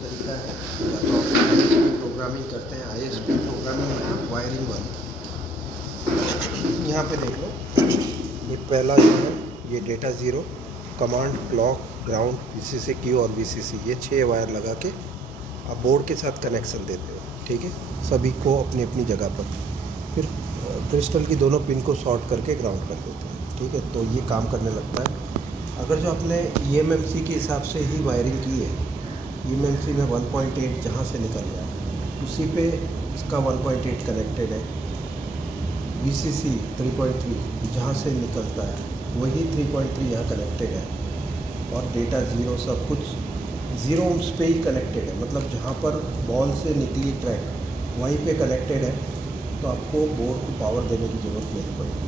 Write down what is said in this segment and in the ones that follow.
तरीका है, या तो आप आईएसपी प्रोग्रामिंग करते हैं। आईएसपी प्रोग्रामिंग मतलब वायरिंग वाली। यहाँ पे देख लो, ये पहला जो है ये data zero, command, clock, ground, VCC Q और वीसीसी, ये 6 वायर लगा के आप बोर्ड के साथ कनेक्शन देते हो। ठीक है, सभी को अपनी अपनी जगह पर। फिर क्रिस्टल की दोनों पिन को शॉर्ट करके ग्राउंड कर देते हैं। ठीक है, तो ये काम करने लगता है। अगर जो आपने ईएमएमसी के हिसाब से ही वायरिंग की है, ईएमएमसी में 1.8 जहाँ से निकल रहा है उसी पे इसका 1.8 कनेक्टेड है। वीसीसी 3.3 जहाँ से निकलता है वही 3.3 यहाँ कनेक्टेड है। और डेटा ज़ीरो सब कुछ ज़ीरो ओम्स पे ही कनेक्टेड है, मतलब जहाँ पर बॉल से निकली ट्रैक वहीं पे कनेक्टेड है। तो आपको बोर्ड को पावर देने की ज़रूरत नहीं पड़ेगी।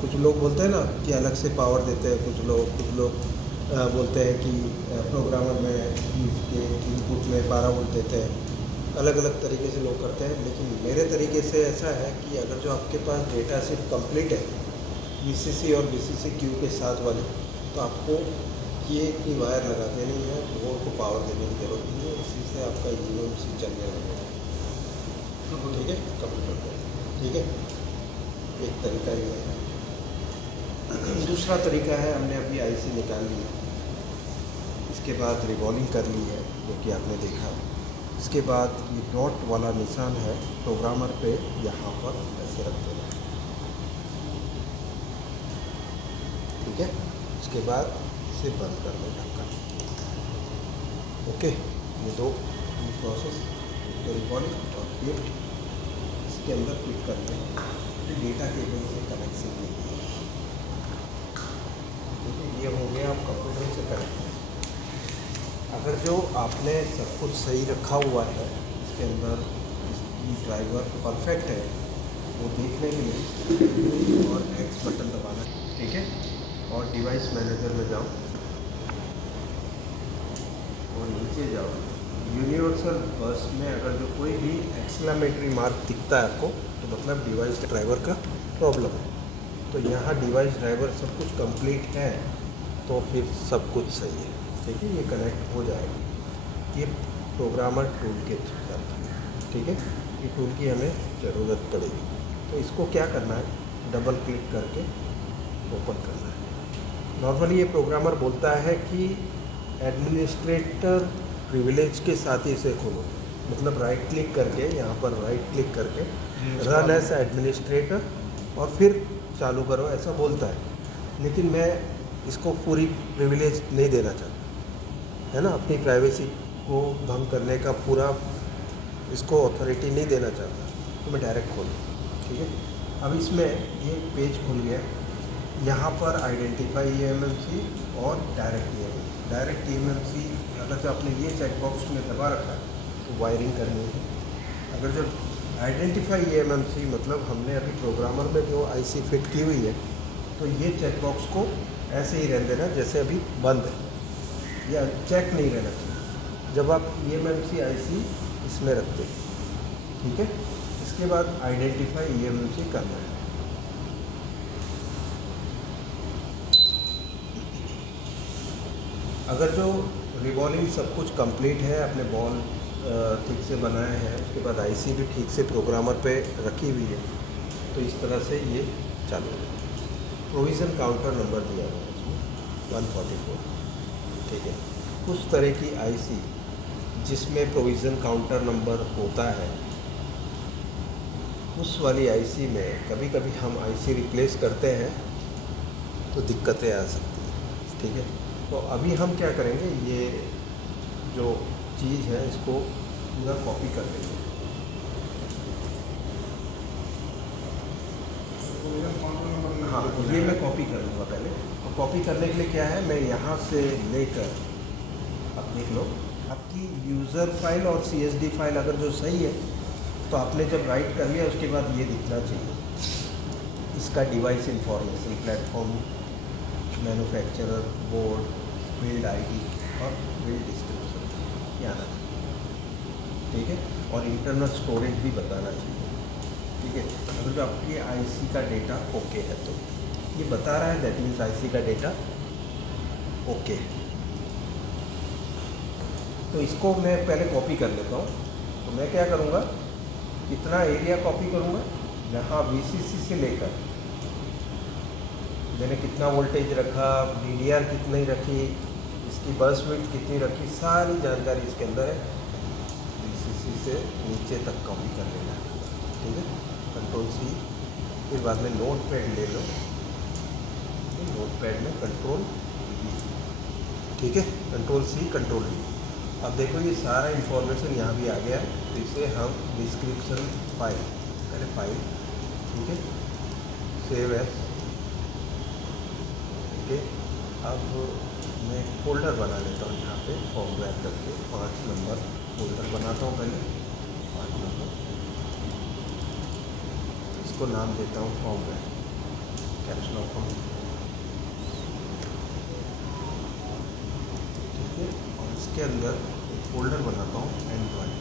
कुछ लोग बोलते हैं ना कि अलग से पावर देते हैं, कुछ लोग बोलते हैं कि प्रोग्रामर में इसके इनपुट में 12 वोल्ट देते हैं। अलग अलग तरीके से लोग करते हैं, लेकिन मेरे तरीके से ऐसा है कि अगर जो आपके पास डेटा शीट कंप्लीट है वीसीसी और वीसीसी क्यू के साथ वाले, तो आपको ये इतनी वायर लगा देनी है, बोर्ड को पावर देने की ज़रूरत नहीं है। इसी से आपका यूएमसी चलने लगेगा। ठीक है, कंप्यूटर पर। ठीक है, एक तरीका ये है। दूसरा तरीका है, हमने अभी आईसी निकाल ली है, इसके बाद रिवॉल्विंग कर ली है जो कि आपने देखा। इसके बाद ये डॉट वाला निशान है प्रोग्रामर पे, यहाँ पर ऐसे रख देना है। ठीक है, उसके बाद इसे बंद कर दो ढक्कन। ओके, ये दो प्रोसेस, रिवॉल्विंग और फिट इसके अंदर फिट कर लें। डेटा केबल से कनेक्शन नहीं है। ये हो गया आप कंप्यूटर से कनेक्ट। अगर जो आपने सब कुछ सही रखा हुआ है, इसके अंदर ड्राइवर परफेक्ट है, वो देखने के लिए और एक्स बटन दबाना है। ठीक है, और डिवाइस मैनेजर में जाओ और नीचे जाओ। यूनिवर्सल बस में अगर जो कोई भी एक्सक्लेमेटरी मार्क दिखता है आपको, तो मतलब डिवाइस ड्राइवर का प्रॉब्लम है। तो यहाँ डिवाइस ड्राइवर सब कुछ कंप्लीट है, तो फिर सब कुछ सही है। ठीक है, ये कनेक्ट हो जाएगा। ये प्रोग्रामर टूल के थ्रू। ठीक है, ये टूल की हमें ज़रूरत पड़ेगी। तो इसको क्या करना है, डबल क्लिक करके ओपन करना है। नॉर्मली ये प्रोग्रामर बोलता है कि एडमिनिस्ट्रेटर प्रिविलेज के साथ ही इसे खोलो, मतलब राइट क्लिक करके, यहाँ पर राइट क्लिक करके रन एज एडमिनिस्ट्रेटर और फिर चालू करो, ऐसा बोलता है। लेकिन मैं इसको पूरी प्रिविलेज नहीं देना चाहता, है ना, अपनी प्राइवेसी को भंग करने का पूरा इसको अथॉरिटी नहीं देना चाहता, तो मैं डायरेक्ट खोलूँ। ठीक है, अब इसमें ये पेज खुल गया। यहाँ पर आइडेंटिफाई ईएमएमसी और डायरेक्ट ईएमएमसी। डायरेक्ट ईएमएमसी अगर जो आपने ये चेक बॉक्स में दबा रखा है तो वायरिंग करनी है। अगर जो आइडेंटिफाई ईएमएमसी मतलब हमने अभी प्रोग्रामर में जो आईसी फिट की हुई है, तो ये चेक बॉक्स को ऐसे ही रहने देना जैसे अभी बंद है, या चेक नहीं रहना चाहिए जब आप ईएमएमसी आईसी इसमें रखते हैं। ठीक है, इसके बाद आइडेंटिफाई ईएमएमसी करना है। अगर जो रिवॉल्विंग सब कुछ कंप्लीट है, अपने बॉल ठीक से बनाए हैं, उसके बाद आईसी भी ठीक से प्रोग्रामर पे रखी हुई है, तो इस तरह से ये चालू है। प्रोविज़न काउंटर नंबर दिया हुआ है इसमें 144। ठीक है, उस तरह की आईसी जिसमें प्रोविज़न काउंटर नंबर होता है, उस वाली आईसी में कभी कभी हम आईसी रिप्लेस करते हैं तो दिक्कतें आ सकती हैं। ठीक है, तो अभी हम क्या करेंगे, ये जो चीज़ है इसको पूरा कॉपी कर लेंगे। हाँ, ये मैं कॉपी कर लूँगा पहले। और कॉपी करने के लिए क्या है, मैं यहाँ से लेकर, अब देख लो आपकी यूज़र फाइल और CSD फाइल अगर जो सही है, तो आपने जब राइट कर लिया उसके बाद ये दिखना चाहिए, इसका device information, platform, manufacturer, board, build ID और बिल्ड डिस्क्रिप्शन, ये आना चाहिए। ठीक है, और इंटरनल स्टोरेज भी बताना चाहिए। ठीक है, अगर जो आपकी आईसी का डेटा ओके है, तो ये बता रहा है, दैट मीन्स आईसी का डेटा ओके है। तो इसको मैं पहले कॉपी कर लेता हूँ। तो मैं क्या करूँगा, कितना एरिया कॉपी करूँगा, यहाँ VCC से लेकर मैंने कितना वोल्टेज रखा, DDR कितनी रखी, इसकी बस विड्थ कितनी रखी, सारी जानकारी इसके अंदर है। VCC से नीचे तक कॉपी कर लेना है, ठीक है। Ctrl+C, फिर बाद में नोट पैड ले लो, नोट पैड में Ctrl+V, ठीक है, Ctrl+C Ctrl+V। अब देखो ये सारा इन्फॉर्मेशन यहाँ भी आ गया है। तो इसे हम डिस्क्रिप्शन फाइल, पहले फाइल, ठीक है, सेव एज, ठीक है। अब मैं फोल्डर बना लेता हूँ यहाँ पे, फॉर्मवेयर करके 5 नंबर फोल्डर बनाता हूँ पहले, 5 नंबर, इसको नाम देता हूँ फॉर्मवेयर, कैप्स लॉक, ठीक है। और इसके अंदर एक फोल्डर बनाता हूँ एंड्रॉइड,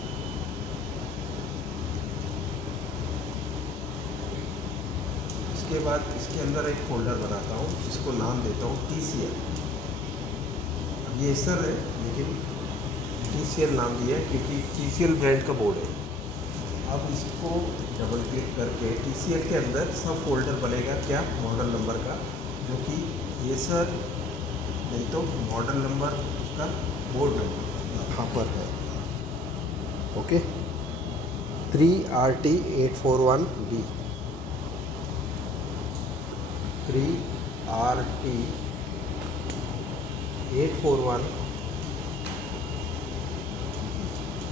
इसके बाद इसके अंदर एक फोल्डर बनाता हूँ, इसको नाम देता हूँ TCL। ये सर है लेकिन TCL नाम दिया है क्योंकि TCL ब्रांड का बोर्ड है। अब इसको डबल क्लिक करके TCL के अंदर सब फोल्डर बनेगा, क्या, मॉडल नंबर का, जो कि ये सर नहीं तो मॉडल नंबर उसका बोर्ड नंबर यहाँ पर है, ओके। 3RT841B, 3RT841,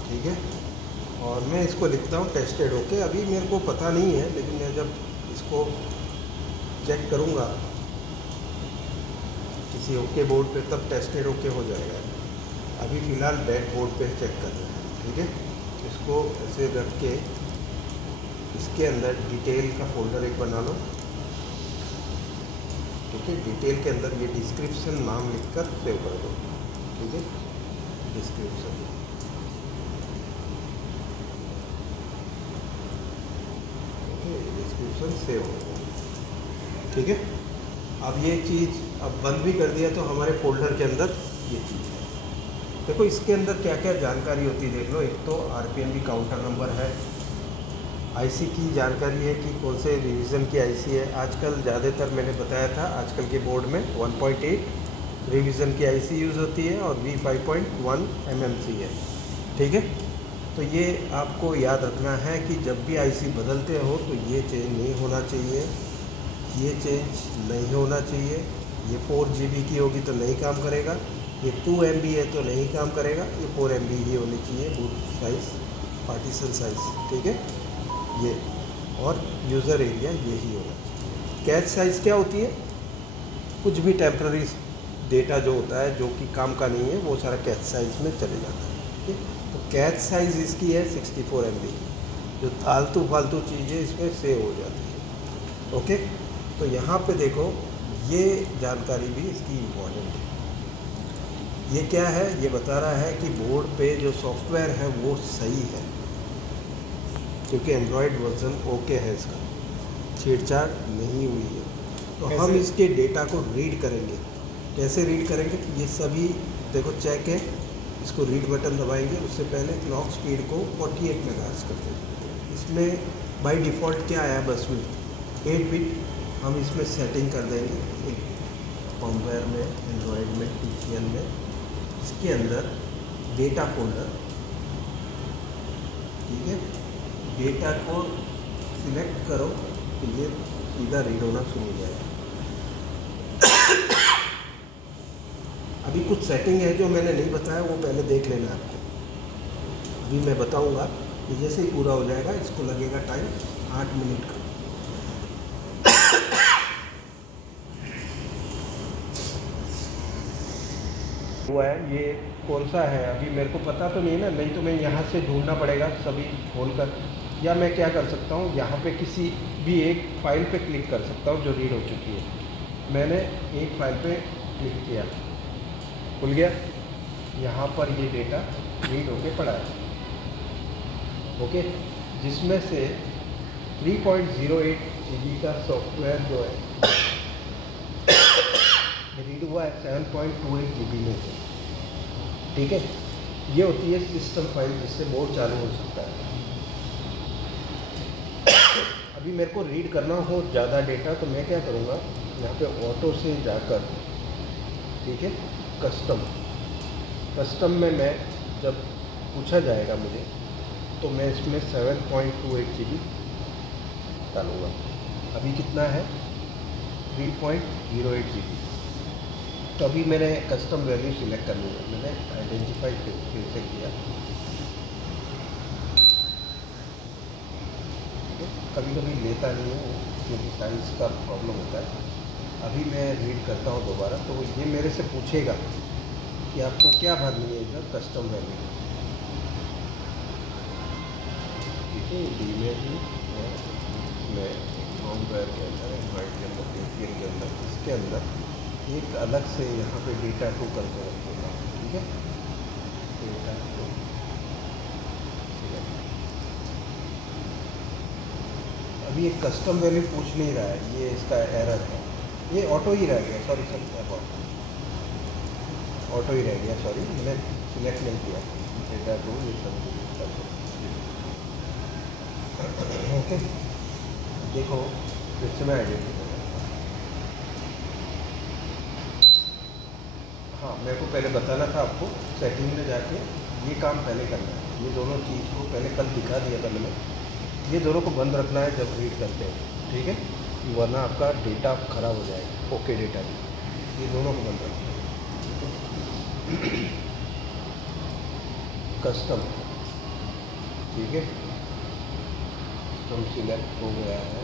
ठीक है। और मैं इसको लिखता हूँ टेस्टेड ओके। अभी मेरे को पता नहीं है, लेकिन मैं जब इसको चेक करूँगा किसी ओके बोर्ड पे तब टेस्टेड ओके हो जाएगा। अभी फ़िलहाल डेड बोर्ड पे चेक कर रहे हैं, ठीक है। इसको ऐसे रख के इसके अंदर डिटेल का फोल्डर एक बना लो, ठीक है। डिटेल के अंदर ये डिस्क्रिप्शन नाम लिखकर सेव कर दो, ठीक है, डिस्क्रिप्शन, ओके, डिस्क्रिप्शन सेव हो गया, ठीक है। अब ये चीज़ अब बंद भी कर दिया तो हमारे फोल्डर के अंदर ये चीज़ है। देखो इसके अंदर क्या क्या जानकारी होती है देख लो। एक तो RPM काउंटर नंबर है, IC की जानकारी है कि कौन से रिवीजन की IC है। आजकल ज़्यादातर मैंने बताया था, आजकल के बोर्ड में 1.8 रिवीजन की IC यूज़ होती है और V5.1 MMC है, ठीक है। तो ये आपको याद रखना है कि जब भी IC बदलते हो तो ये चेंज नहीं होना चाहिए, ये चेंज नहीं होना चाहिए। ये 4 GB की होगी तो नहीं काम करेगा, ये 2 MB है तो नहीं काम करेगा, ये 4 MB ही होनी चाहिए बूट साइज़, पार्टीशन साइज़, ठीक है ये। और यूज़र एरिया यही होगा। कैच साइज़ क्या होती है, कुछ भी टेम्प्ररी डेटा जो होता है जो कि काम का नहीं है वो सारा कैच साइज़ में चले जाता है, ठीक है। तो कैच साइज़ इसकी है 64 MB, जो फालतू चीज़ें इसमें सेव हो जाती है, ओके। तो यहाँ पे देखो ये जानकारी भी इसकी इम्पॉर्टेंट है। ये क्या है, ये बता रहा है कि बोर्ड पे जो सॉफ्टवेयर है वो सही है, क्योंकि एंड्रॉयड वर्जन ओके है, इसका छेड़छाड़ नहीं हुई है। तो हम इसके डेटा को रीड करेंगे। कैसे रीड करेंगे, ये सभी देखो चेक है, इसको रीड बटन दबाएंगे। उससे पहले क्लॉक स्पीड को 48 मेगाहर्ट्ज़ कर देंगे। इसमें बाय डिफ़ॉल्ट क्या आया, बस में 8 बिट हम इसमें सेटिंग कर देंगे। एक फर्मवेयर में, एंड्रॉयड में, TCL में, इसके अंदर डेटा फोल्डर, ठीक है, डेटा को सिलेक्ट करो तो ये सीधा रीड होना शुरू हो जाएगा। अभी कुछ सेटिंग है जो मैंने नहीं बताया, वो पहले देख लेना आपको। अभी मैं बताऊंगा कि जैसे ही पूरा हो जाएगा, इसको लगेगा टाइम 8 मिनट का। हुआ है ये कौन सा है अभी मेरे को पता तो नहीं ना, नहीं तो मैं यहाँ से ढूंढना पड़ेगा सभी खोलकर। या मैं क्या कर सकता हूँ, यहाँ पे किसी भी एक फ़ाइल पे क्लिक कर सकता हूँ जो रीड हो चुकी है। मैंने एक फ़ाइल पे क्लिक किया, खुल गया, यहाँ पर ये डेटा रीड होके पड़ा है, ओके। जिसमें से 3.08 GB का सॉफ्टवेयर जो है रीड हुआ है 7.28 GB में से, ठीक है। ये होती है सिस्टम फाइल जिससे बोर्ड चालू हो सकता है। अभी मेरे को रीड करना हो ज़्यादा डेटा तो मैं क्या करूँगा, यहाँ पे ऑटो से जाकर, ठीक है, कस्टम में मैं जब पूछा जाएगा मुझे तो मैं इसमें 7.28 GB डालूँगा। अभी कितना है, 3.08 GB। तो अभी मैंने कस्टम वैल्यू सिलेक्ट करनी है, मैंने आइडेंटिफाई फिर से किया। कभी कभी लेता नहीं है क्योंकि साइज़ का प्रॉब्लम होता है। अभी मैं रीड करता हूँ दोबारा, तो ये मेरे से पूछेगा कि आपको क्या भरनी है इधर कस्टम वैल्यू, ठीक है। इमेज में फॉर्मवेयर के अंदर, एंड्रॉइड के अंदर, APN के अंदर, इसके अंदर एक अलग से यहाँ पे डेटा टू करके रखूँगा, ठीक है। डेटा टू अभी एक कस्टम वैल्यू पूछ नहीं रहा है, ये इसका एरर है, ये ऑटो ही रह गया, सॉरी ऑटो ही रह गया, सॉरी मैंने सिलेक्ट नहीं किया। डेटा टू ये सब डिलीट कर दो, ओके। देखो फिर से मैं आइडेंटिफाई करता हूँ। हाँ, मेरे को पहले बताना था आपको, सेटिंग में जाके ये काम पहले करना है। ये दोनों चीज़ को पहले कल दिखा दिया था मैंने, ये दोनों को बंद रखना है जब रीड करते हैं, ठीक है, वरना आपका डेटा ख़राब हो जाएगा। ओके डेटा भी, ये दोनों को बंद रखना है। कस्टम, ठीक है, कस्टम सिलेक्ट हो गया है,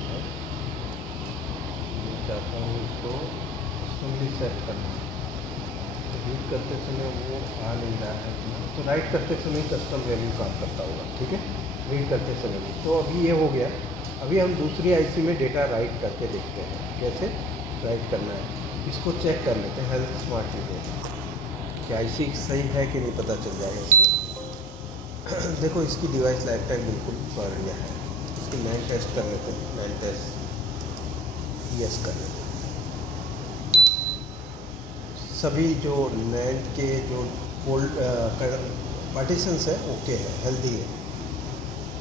है। मैं चाहता हूँ इसको कस्टमली सेट करना। रीड करते समय वो आ नहीं रहा है, तो राइट करते समय कस्टम वैल्यू काम करता होगा, ठीक है, रीड करते समय भी। तो अभी ये हो गया। अभी हम दूसरी IC में डेटा राइट करके देखते हैं कैसे राइट करना है। इसको चेक कर लेते हैं, हेल्थ स्मार्ट रिपोर्ट कि IC सही है कि नहीं, पता चल जाएगा इससे। देखो इसकी डिवाइस लाइफ टाइम बिल्कुल बढ़िया है। इसकी मैन टेस्ट कर लेते हैं, मैन टेस्ट यस कर लेते हैं। सभी जो नैंड के जो फोल्ड पार्टीशंस है ओके है, हेल्दी है।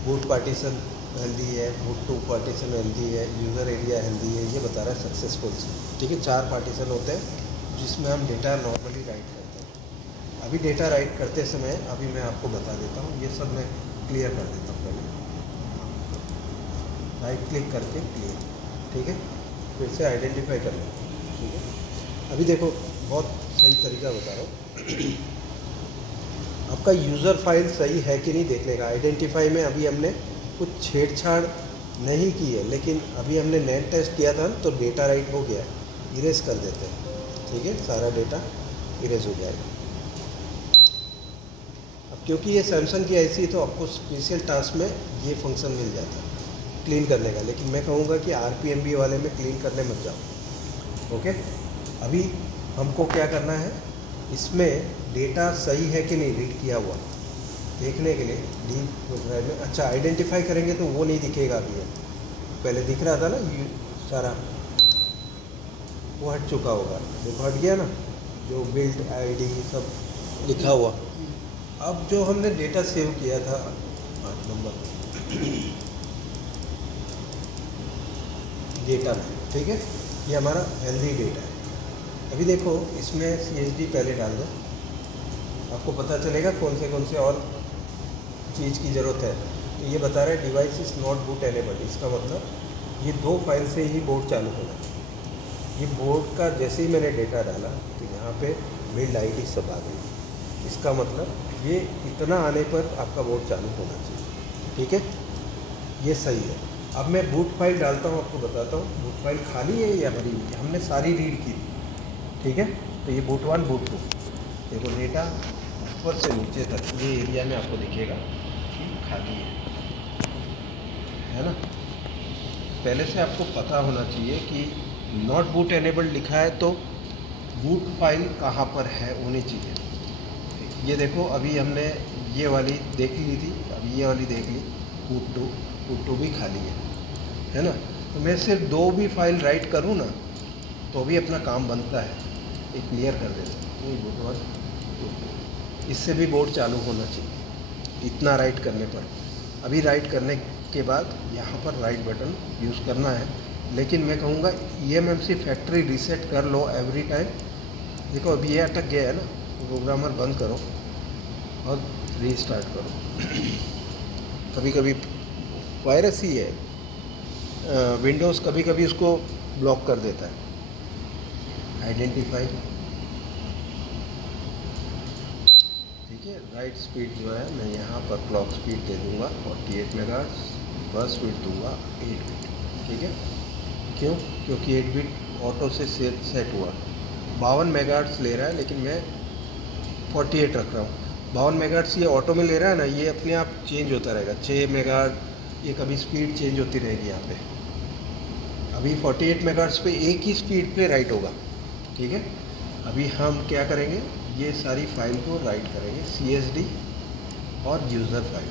बूट पार्टीशन हेल्दी है, बूट टू पार्टीशन हेल्दी है, यूज़र एरिया हेल्दी है, ये बता रहा है सक्सेसफुल से, ठीक है। 4 पार्टीशन होते हैं जिसमें हम डेटा नॉर्मली राइट करते हैं। अभी डेटा राइट करते समय अभी मैं आपको बता देता हूँ, ये सब मैं क्लियर कर देता हूँ पहले। राइट क्लिक करके क्लियर, ठीक है, फिर से आइडेंटिफाई कर लेते हैं, ठीक है। अभी देखो बहुत सही तरीका बता रहा हूँ। आपका यूज़र फाइल सही है कि नहीं देखने का। आइडेंटिफाई में अभी हमने कुछ छेड़छाड़ नहीं की है, लेकिन अभी हमने नेट टेस्ट किया था तो डेटा राइट हो गया, इरेज कर देते हैं, ठीक है, सारा डेटा इरेज हो जाएगा। अब क्योंकि ये सैमसंग की IC है तो आपको स्पेशल टास्क में ये फंक्शन मिल जाता है क्लीन करने का, लेकिन मैं कहूँगा कि RPMB वाले में क्लीन करने मत जाओ, ओके। अभी हमको क्या करना है, इसमें डेटा सही है कि नहीं रीड किया हुआ देखने के लिए डीप ड्राइव में। अच्छा, आइडेंटिफाई करेंगे तो वो नहीं दिखेगा अभी है, पहले दिख रहा था ना ये सारा, वो हट चुका होगा, देखो हट गया ना, जो बिल्ड ID सब लिखा हुआ। अब जो हमने डेटा सेव किया था 8 नंबर डेटा में, ठीक है, ये हमारा हेल्दी डेटा है। अभी देखो इसमें CSD पहले डाल दो, आपको पता चलेगा कौन से और चीज़ की ज़रूरत है। तो ये बता रहा है device is not boot enabled, इसका मतलब ये 2 फाइल से ही बोर्ड चालू होना चाहिए। ये बोर्ड का जैसे ही मैंने डेटा डाला तो यहाँ पे बिल्ड ID सब आ गई, इसका मतलब ये इतना आने पर आपका बोर्ड चालू होना चाहिए, ठीक है, ये सही है। अब मैं बूट फाइल डालता हूँ, आपको बताता हूँ बूट फाइल खाली है या भरी हुई है। हमने सारी रीड की थी, ठीक है। तो ये बूट 1 बूट 2, देखो डेटा ऊपर से नीचे तक ये एरिया में आपको दिखेगा कि खाली है ना। पहले से आपको पता होना चाहिए कि नॉट बूट एनेबल्ड लिखा है तो बूट फाइल कहाँ पर है होनी चाहिए। ये देखो अभी हमने ये वाली देख ली थी, अभी ये वाली देख ली, बूट 2 भी खाली है ना। तो मैं सिर्फ 2 भी फाइल राइट करूँ ना तो भी अपना काम बनता है, ये क्लियर कर देता हूँ। गुड वन, इससे भी बोर्ड चालू होना चाहिए इतना राइट करने पर। अभी राइट करने के बाद यहाँ पर राइट बटन यूज़ करना है, लेकिन मैं कहूँगा EMMC फैक्ट्री रीसेट कर लो एवरी टाइम। देखो अभी ये अटक गया है ना, तो प्रोग्रामर बंद करो और रीस्टार्ट करो। कभी कभी वायरस ही है, विंडोज़ कभी कभी उसको ब्लॉक कर देता है। आइडेंटिफाई, ठीक है। राइट स्पीड जो है मैं यहाँ पर क्लॉक स्पीड दे दूँगा 48 मेगाहर्ट्ज़, बस स्पीड दूँगा 8 बिट, ठीक है। क्यों? क्योंकि 8 बिट ऑटो से सेट हुआ। 52 मेगाहर्ट्ज़ ले रहा है लेकिन मैं 48 रख रहा हूँ। 52 मेगाहर्ट्ज़ ये ऑटो में ले रहा है ना, ये अपने आप चेंज होता रहेगा। 6 मेगाहर्ट्ज़ ये कभी स्पीड चेंज होती रहेगी यहाँ पे। अभी 48 मेगाहर्ट्ज़ पे एक ही स्पीड पे राइट होगा, ठीक है। अभी हम क्या करेंगे, ये सारी फाइल को राइट करेंगे, CSD और यूज़र फाइल,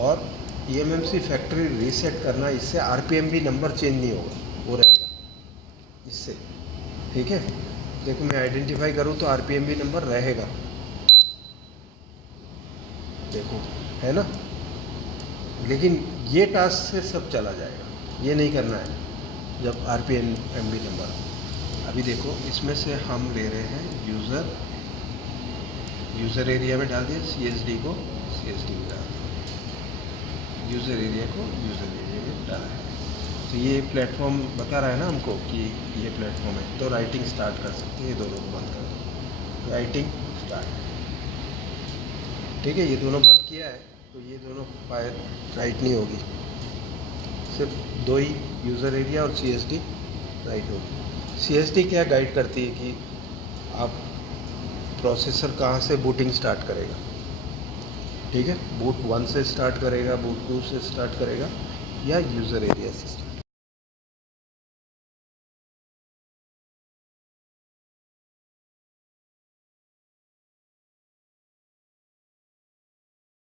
और EMMC फैक्ट्री रीसेट करना। इससे RPM भी नंबर चेंज नहीं होगा, वो रहेगा इससे, ठीक है। देखो मैं आइडेंटिफाई करूँ तो RPM भी नंबर रहेगा, देखो है ना। लेकिन ये टास्क से सब चला जाएगा, ये नहीं करना है जब RPM भी नंबर हो। अभी देखो इसमें से हम ले रहे हैं यूज़र एरिया में डाल दिया, CSD को CSD में डाल दिया, यूज़र एरिया को यूज़र एरिया में डाला है। तो ये प्लेटफॉर्म बता रहा है ना हमको कि ये प्लेटफॉर्म है, तो राइटिंग स्टार्ट कर सकते हैं। ये दोनों को बंद कर दो, राइटिंग स्टार्ट, ठीक है। ये दोनों बंद किया है तो ये दोनों फाइल राइट नहीं होगी, सिर्फ 2 ही यूज़र एरिया और CSD राइट होगी। CSD क्या गाइड करती है कि आप प्रोसेसर कहाँ से बूटिंग स्टार्ट करेगा, ठीक है। बूट 1 से स्टार्ट करेगा, बूट 2 से स्टार्ट करेगा, या यूज़र एरिया से।